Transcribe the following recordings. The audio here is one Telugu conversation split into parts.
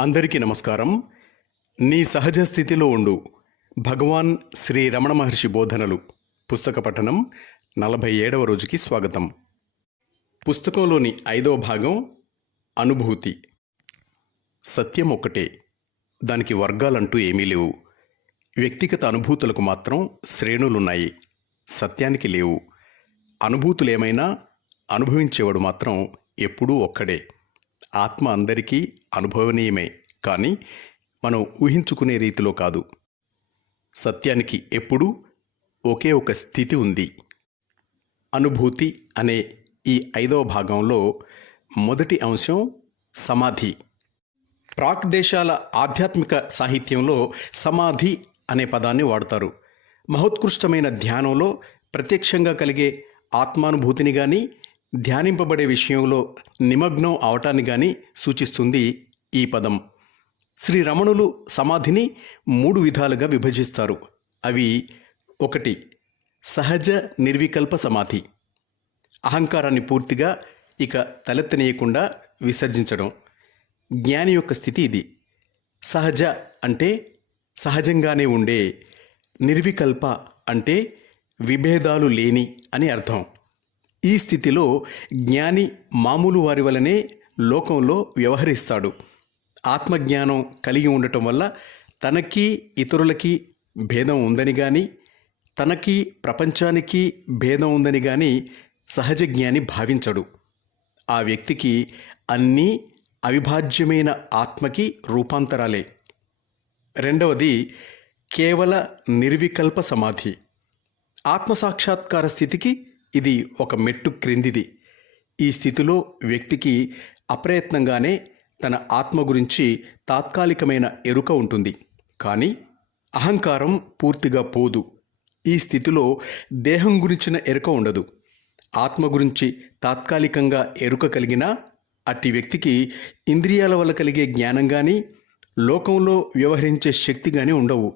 అందరికీ నమస్కారం. నీ సహజ స్థితిలో ఉండు. భగవాన్ శ్రీ రమణ మహర్షి బోధనలు. పుస్తక పఠనం నలభై ఏడవ రోజుకి స్వాగతం. పుస్తకంలోని ఐదవ భాగం అనుభూతి. సత్యం ఒక్కటే. దానికి వర్గాలంటూ ఏమీ లేవు. వ్యక్తిగత అనుభూతులకు మాత్రం శ్రేణులున్నాయి. సత్యానికి లేవు. అనుభూతులేమైనా అనుభవించేవాడు మాత్రం ఎప్పుడూ ఒక్కడే. ఆత్మ అందరికీ అనుభవనీయమే కానీ మనం ఊహించుకునే రీతిలో కాదు. సత్యానికి ఎప్పుడూ ఒకే ఒక స్థితి ఉంది. అనుభూతి అనే ఈ ఐదవ భాగంలో మొదటి అంశం సమాధి. ప్రాక్ దేశాల ఆధ్యాత్మిక సాహిత్యంలో సమాధి అనే పదాన్ని వాడతారు. మహోత్కృష్టమైన ధ్యానంలో ప్రత్యక్షంగా కలిగే ఆత్మానుభూతిని కానీ ధ్యానింపబడే విషయంలో నిమగ్నం అవటాన్ని కానీ సూచిస్తుంది ఈ పదం. శ్రీ రమణులు సమాధిని మూడు విధాలుగా విభజిస్తారు. అవి ఒకటి సహజ నిర్వికల్ప సమాధి. అహంకారాన్ని పూర్తిగా ఇక తలెత్తనీయకుండా విసర్జించడం. జ్ఞాని యొక్క స్థితి ఇది. సహజ అంటే సహజంగానే ఉండే నిర్వికల్ప అంటే విభేదాలు లేని అని అర్థం. ఈ స్థితిలో జ్ఞాని మామూలు వారి వలనే లోకంలో వ్యవహరిస్తాడు. ఆత్మజ్ఞానం కలిగి ఉండటం వల్ల తనకి ఇతరులకి భేదం ఉందని కానీ తనకి ప్రపంచానికి భేదం ఉందని కానీ సహజ జ్ఞాని భావించడు. ఆ వ్యక్తికి అన్నీ అవిభాజ్యమైన ఆత్మకి రూపాంతరాలే. రెండవది కేవల నిర్వికల్ప సమాధి. ఆత్మసాక్షాత్కార స్థితికి ఇది ఒక మెట్టు క్రిందిది. ఈ స్థితిలో వ్యక్తికి అప్రయత్నంగానే తన ఆత్మ గురించి తాత్కాలికమైన ఎరుక ఉంటుంది. కానీ అహంకారం పూర్తిగా పోదు. ఈ స్థితిలో దేహం గురించిన ఎరుక ఉండదు. ఆత్మ గురించి తాత్కాలికంగా ఎరుక కలిగినా అట్టి వ్యక్తికి ఇంద్రియాల వల్ల కలిగే జ్ఞానం కానీ లోకంలో వ్యవహరించే శక్తి కానీ ఉండవు.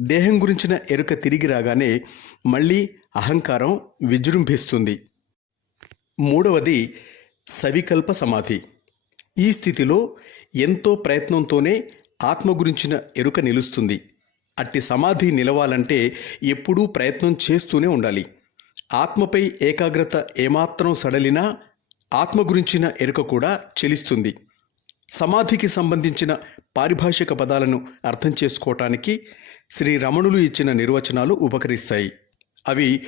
దేహం గురించిన ఎరుక తిరిగి రాగానే మళ్ళీ అహంకారం విజృంభిస్తుంది. మూడవది సవికల్ప సమాధి. ఈ స్థితిలో ఎంతో ప్రయత్నంతోనే ఆత్మ గురించిన ఎరుక నిలుస్తుంది. అట్టి సమాధి నిలవాలంటే ఎప్పుడూ ప్రయత్నం చేస్తూనే ఉండాలి. ఆత్మపై ఏకాగ్రత ఏమాత్రం సడలినా ఆత్మ గురించిన ఎరుక కూడా చెలిస్తుంది. సమాధికి సంబంధించిన పారిభాషిక పదాలను అర్థం చేసుకోవటానికి శ్రీ రమణులు ఇచ్చిన నిర్వచనాలు ఉపకరిస్తాయి. అవి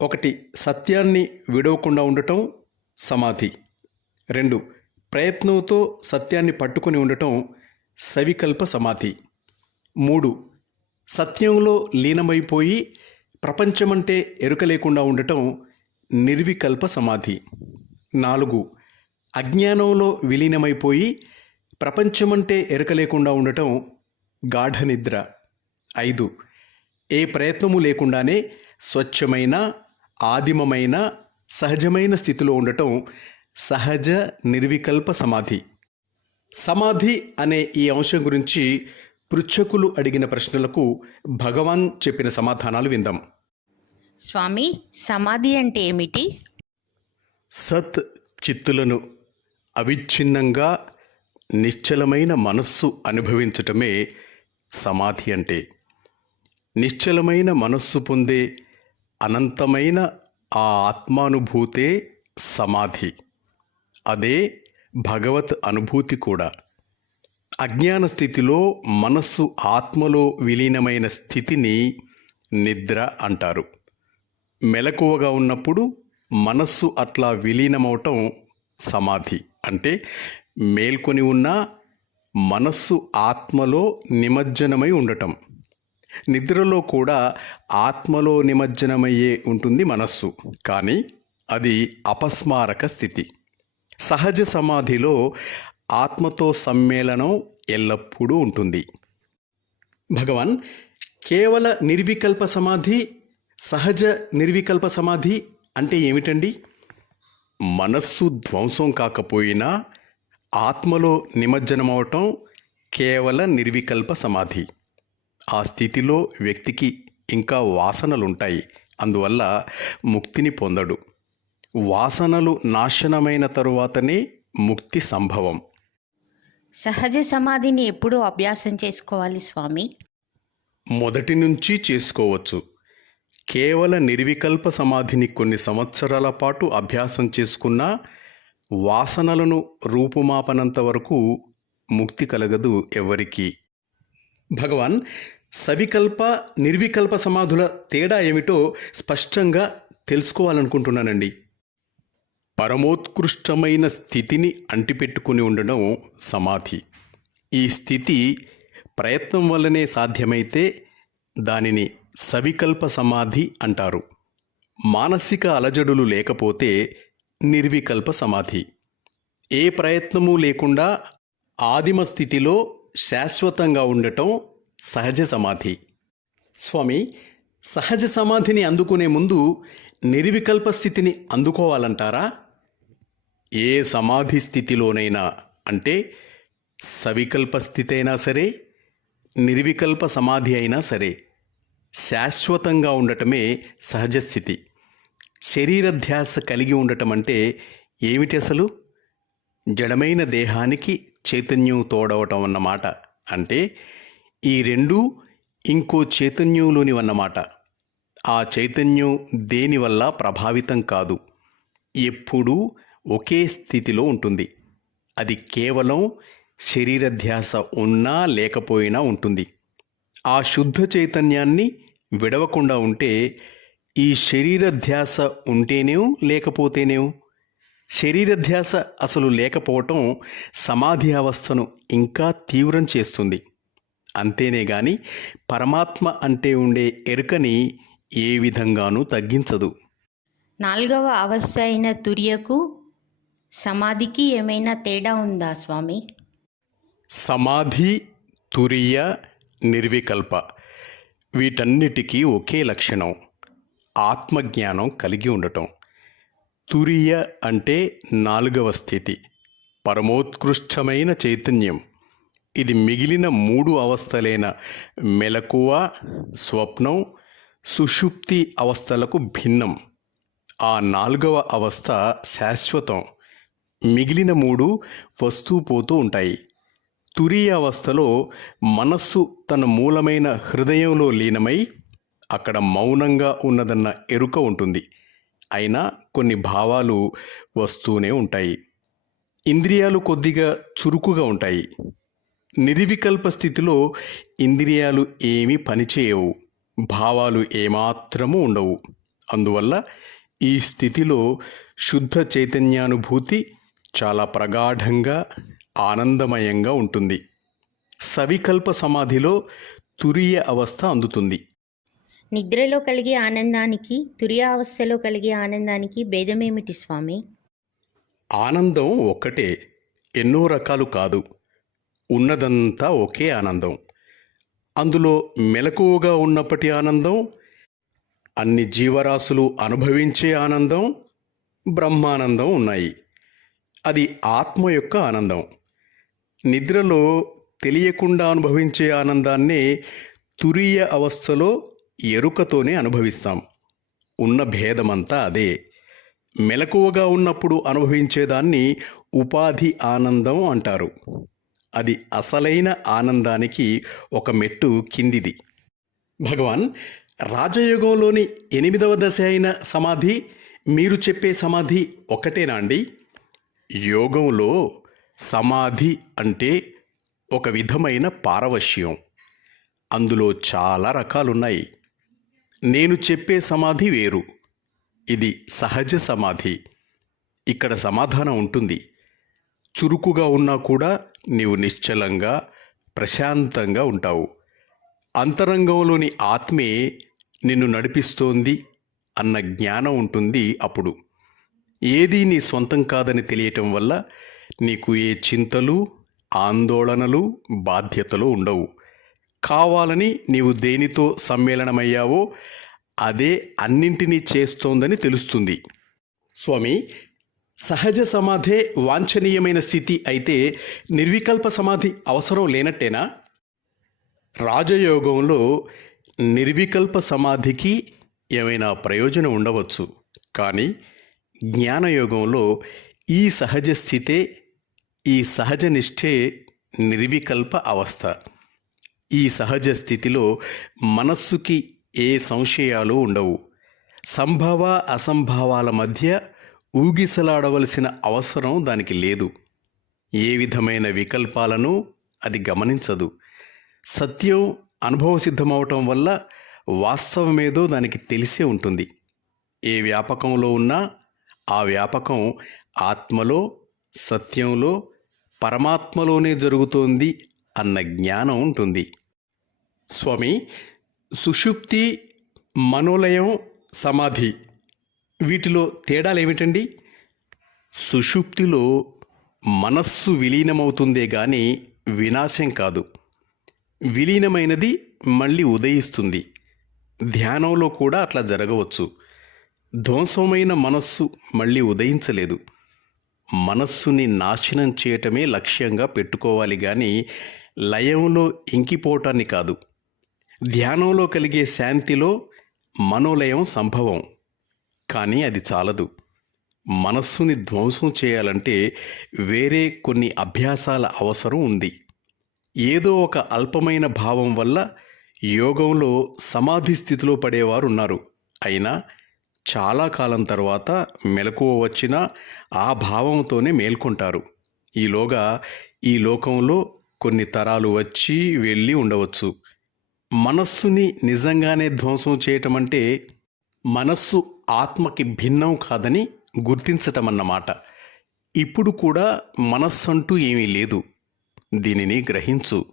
ఒకటి సత్యాన్ని విడవకుండా ఉండటం సమాధి. రెండు ప్రయత్నంతో సత్యాన్ని పట్టుకొని ఉండటం సవికల్ప సమాధి. మూడు సత్యంలో లీనమైపోయి ప్రపంచమంటే ఎరుక లేకుండా ఉండటం నిర్వికల్ప సమాధి. నాలుగు అజ్ఞానంలో విలీనమైపోయి ప్రపంచమంటే ఎరుక లేకుండా ఉండటం గాఢ నిద్ర ఐదు ఏ ప్రయత్నము లేకుండానే స్వచ్ఛమైన ఆదిమమైన సహజమైన స్థితిలో ఉండటం సహజ నిర్వికల్ప సమాధి. సమాధి అనే ఈ అంశం గురించి పృచ్ఛకులు అడిగిన ప్రశ్నలకు భగవాన్ చెప్పిన సమాధానాలు విందాం. స్వామి సమాధి అంటే ఏమిటి? సత్ చిత్తులను అవిచ్ఛిన్నంగా నిశ్చలమైన మనస్సు అనుభవించటమే సమాధి అంటే. నిశ్చలమైన మనస్సు పొందే అనంతమైన ఆ ఆత్మానుభూతే సమాధి. అదే భగవత్ అనుభూతి కూడా. అజ్ఞాన స్థితిలో మనస్సు ఆత్మలో విలీనమైన స్థితిని నిద్ర అంటారు. మెలకువగా ఉన్నప్పుడు మనస్సు అట్లా విలీనమవటం సమాధి. అంటే మేల్కొని ఉన్న మనస్సు ఆత్మలో నిమజ్జనమై ఉండటం. నిద్రలో కూడా ఆత్మలో నిమజ్జనమయ్యే ఉంటుంది మనస్సు. కానీ అది అపస్మారక స్థితి. సహజ సమాధిలో ఆత్మతో సమ్మేళనం ఎల్లప్పుడూ ఉంటుంది. భగవాన్ కేవల నిర్వికల్ప సమాధి సహజ నిర్వికల్ప సమాధి అంటే ఏమిటండి? మనస్సు ధ్వంసం కాకపోయినా ఆత్మలో నిమజ్జనమవటం కేవల నిర్వికల్ప సమాధి. ఆ స్థితిలో వ్యక్తికి ఇంకా వాసనలుంటాయి. అందువల్ల ముక్తిని పొందడు. వాసనలు నాశనమైన తరువాతనే ముక్తి సంభవం. సహజ సమాధిని ఎప్పుడు అభ్యాసం చేసుకోవాలి స్వామి? మొదటి నుంచి చేసుకోవచ్చు. కేవల నిర్వికల్ప సమాధిని కొన్ని సంవత్సరాల పాటు అభ్యాసం చేసుకున్నా వాసనలను రూపుమాపనంత వరకు ముక్తి కలగదు ఎవరికి భగవాన్ సవికల్ప నిర్వికల్ప సమాధుల తేడా ఏమిటో స్పష్టంగా తెలుసుకోవాలనుకుంటున్నానండి. పరమోత్కృష్టమైన స్థితిని అంటిపెట్టుకుని ఉండడం సమాధి. ఈ స్థితి ప్రయత్నం వల్లనే సాధ్యమైతే దానిని సవికల్ప సమాధి అంటారు. మానసిక అలజడులు లేకపోతే నిర్వికల్ప సమాధి. ఏ ప్రయత్నము లేకుండా ఆదిమ స్థితిలో శాశ్వతంగా ఉండటం సహజ సమాధి. స్వామి సహజ సమాధిని అందుకునే ముందు నిర్వికల్ప స్థితిని అందుకోవాలంటారా? ఏ సమాధి స్థితిలోనైనా అంటే సవికల్ప స్థితి అయినా సరే నిర్వికల్ప సమాధి అయినా సరే శాశ్వతంగా ఉండటమే సహజ స్థితి. శరీరధ్యాస కలిగి ఉండటం అంటే ఏమిటి అసలు? జడమైన దేహానికి చైతన్యం తోడవటం అన్నమాట. అంటే ఈ రెండు ఇంకో చైతన్యంలోనివన్నమాట ఆ చైతన్యం దేనివల్ల ప్రభావితం కాదు. ఎప్పుడూ ఒకే స్థితిలో ఉంటుంది. అది కేవలం శరీరధ్యాస ఉన్నా లేకపోయినా ఉంటుంది. ఆ శుద్ధ చైతన్యాన్ని విడవకుండా ఉంటే ఈ శరీరధ్యాస ఉంటేనేం లేకపోతేనేం? శరీరధ్యాస అసలు లేకపోవటం సమాధి అవస్థను ఇంకా తీవ్రం చేస్తుంది. అంతేనే గాని పరమాత్మ అంటే ఉండే ఎరుకని ఏ విధంగానూ తగ్గించదు. నాలుగవ అవస్థ అయిన తురియకు సమాధికి ఏమైనా తేడా ఉందా స్వామి? సమాధి తురియ నిర్వికల్ప వీటన్నిటికీ ఒకే లక్షణం ఆత్మజ్ఞానం కలిగి ఉండటం. తురియ అంటే నాలుగవ స్థితి పరమోత్కృష్టమైన చైతన్యం. ఇది మిగిలిన మూడు అవస్థలైన మెలకువ స్వప్నం సుషుప్తి అవస్థలకు భిన్నం. ఆ నాలుగవ అవస్థ శాశ్వతం. మిగిలిన మూడు వస్తూ పోతూ ఉంటాయి. తురీ అవస్థలో మనస్సు తన మూలమైన హృదయంలో లీనమై అక్కడ మౌనంగా ఉన్నదన్న ఎరుక ఉంటుంది. అయినా కొన్ని భావాలు వస్తూనే ఉంటాయి. ఇంద్రియాలు కొద్దిగా చురుకుగా ఉంటాయి. నిర్వికల్ప స్థితిలో ఇంద్రియాలు ఏమీ పనిచేయవు భావాలు ఏమాత్రమూ ఉండవు. అందువల్ల ఈ స్థితిలో శుద్ధ చైతన్యానుభూతి చాలా ప్రగాఢంగా ఆనందమయంగా ఉంటుంది. సవికల్ప సమాధిలో తురియ అవస్థ అందుతుంది. నిద్రలో కలిగే ఆనందానికి తురియావస్థలో కలిగే ఆనందానికి భేదమేమిటి స్వామి? ఆనందం ఒక్కటే ఎన్నో రకాలు కాదు. ఉన్నదంతా ఒకే ఆనందం. అందులో మెలకువగా ఉన్నప్పటి ఆనందం అన్ని జీవరాశులు అనుభవించే ఆనందం బ్రహ్మానందం ఉన్నాయి. అది ఆత్మ యొక్క ఆనందం. నిద్రలో తెలియకుండా అనుభవించే ఆనందాన్నే తురియ అవస్థలో ఎరుకతోనే అనుభవిస్తాం. ఉన్న భేదమంతా అదే. మెలకువగా ఉన్నప్పుడు అనుభవించేదాన్ని ఉపాధి ఆనందం అంటారు. అది అసలైన ఆనందానికి ఒక మెట్టు కిందిది. భగవాన్ రాజయోగంలోని ఎనిమిదవ దశ అయిన సమాధి మీరు చెప్పే సమాధి ఒకటేనా అండి? యోగంలో సమాధి అంటే ఒక విధమైన పారవశ్యం. అందులో చాలా రకాలున్నాయి. నేను చెప్పే సమాధి వేరు. ఇది సహజ సమాధి. ఇక్కడ సమాధానం ఉంటుంది. చురుకుగా ఉన్నా కూడా నీవు నిశ్చలంగా ప్రశాంతంగా ఉంటావు. అంతరంగంలోని ఆత్మే నిన్ను నడిపిస్తోంది అన్న జ్ఞానం ఉంటుంది అప్పుడు. ఏదీ నీ సొంతం కాదని తెలియటం వల్ల నీకు ఏ చింతలు ఆందోళనలు బాధ్యతలు ఉండవు. కావాలని నీవు దేనితో సమ్మేళనమయ్యావో అదే అన్నింటినీ చేస్తోందని తెలుస్తుంది. స్వామి సహజ సమాధే వాంఛనీయమైన స్థితి అయితే నిర్వికల్ప సమాధి అవసరం లేనట్టేనా? రాజయోగంలో నిర్వికల్ప సమాధికి ఏమైనా ప్రయోజనం ఉండవచ్చు. కానీ జ్ఞానయోగంలో ఈ సహజ స్థితే ఈ సహజ నిష్ఠే నిర్వికల్ప అవస్థ. ఈ సహజ స్థితిలో మనస్సుకి ఏ సంశయాలు ఉండవు. సంభవ అసంభవాల మధ్య ఊగిసలాడవలసిన అవసరం దానికి లేదు. ఏ విధమైన వికల్పాలను అది గమనించదు. సత్యం అనుభవసిద్ధమవటం వల్ల వాస్తవమేదో దానికి తెలిసే ఉంటుంది. ఏ వ్యాపకంలో ఉన్నా ఆ వ్యాపకం ఆత్మలో సత్యంలో పరమాత్మలోనే జరుగుతోంది అన్న జ్ఞానం ఉంటుంది. స్వామి సుషుప్తి మనోలయం సమాధి. వీటిలో తేడాలు ఏమిటండి? సుషుప్తిలో మనస్సు విలీనమవుతుందే గాని వినాశం కాదు. విలీనమైనది మళ్ళీ ఉదయిస్తుంది. ధ్యానంలో కూడా అట్లా జరగవచ్చు. ధ్వంసమైన మనస్సు మళ్ళీ ఉదయించలేదు. మనస్సుని నాశనం చేయటమే లక్ష్యంగా పెట్టుకోవాలి కానీ లయంలో ఇంకిపోవటాన్ని కాదు. ధ్యానంలో కలిగే శాంతిలో మనోలయం సంభవం. కానీ అది చాలదు. మనస్సుని ధ్వంసం చేయాలంటే వేరే కొన్ని అభ్యాసాల అవసరం ఉంది. ఏదో ఒక అల్పమైన భావం వల్ల యోగంలో సమాధి స్థితిలో పడేవారు ఉన్నారు అయినా చాలా కాలం తర్వాత మెలకువ వచ్చినా ఆ భావంతోనే మేల్కొంటారు. ఈలోగా ఈ లోకంలో కొన్ని తరాలు వచ్చి వెళ్ళి ఉండవచ్చు. మనస్సుని నిజంగానే ధ్వంసం చేయటం అంటే మనస్సు ఆత్మకి భిన్నం కాదని గుర్తించటమన్నమాట. ఇప్పుడు కూడా మనస్సంటూ ఏమీ లేదు. దీనిని గ్రహించు.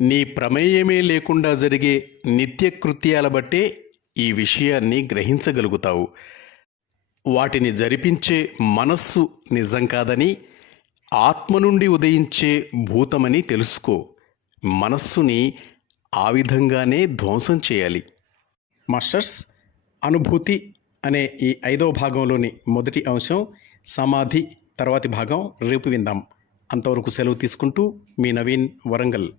నీ ప్రమేయమే లేకుండా జరిగే నిత్యకృత్యాల బట్టే ఈ విషయాన్ని గ్రహించగలుగుతావు. వాటిని జరిపించే మనస్సు నిజం కాదని ఆత్మ నుండి ఉదయించే భూతమని తెలుసుకో. మనస్సుని ఆ విధంగానే ధ్వంసం చేయాలి. మాస్టర్స్ అనుభూతి అనే ఈ ఐదవ భాగంలోని మొదటి అంశం సమాధి తర్వాతి భాగం రేపు విందాం. అంతవరకు సెలవు తీసుకుంటూ మీ నవీన్ వరంగల్.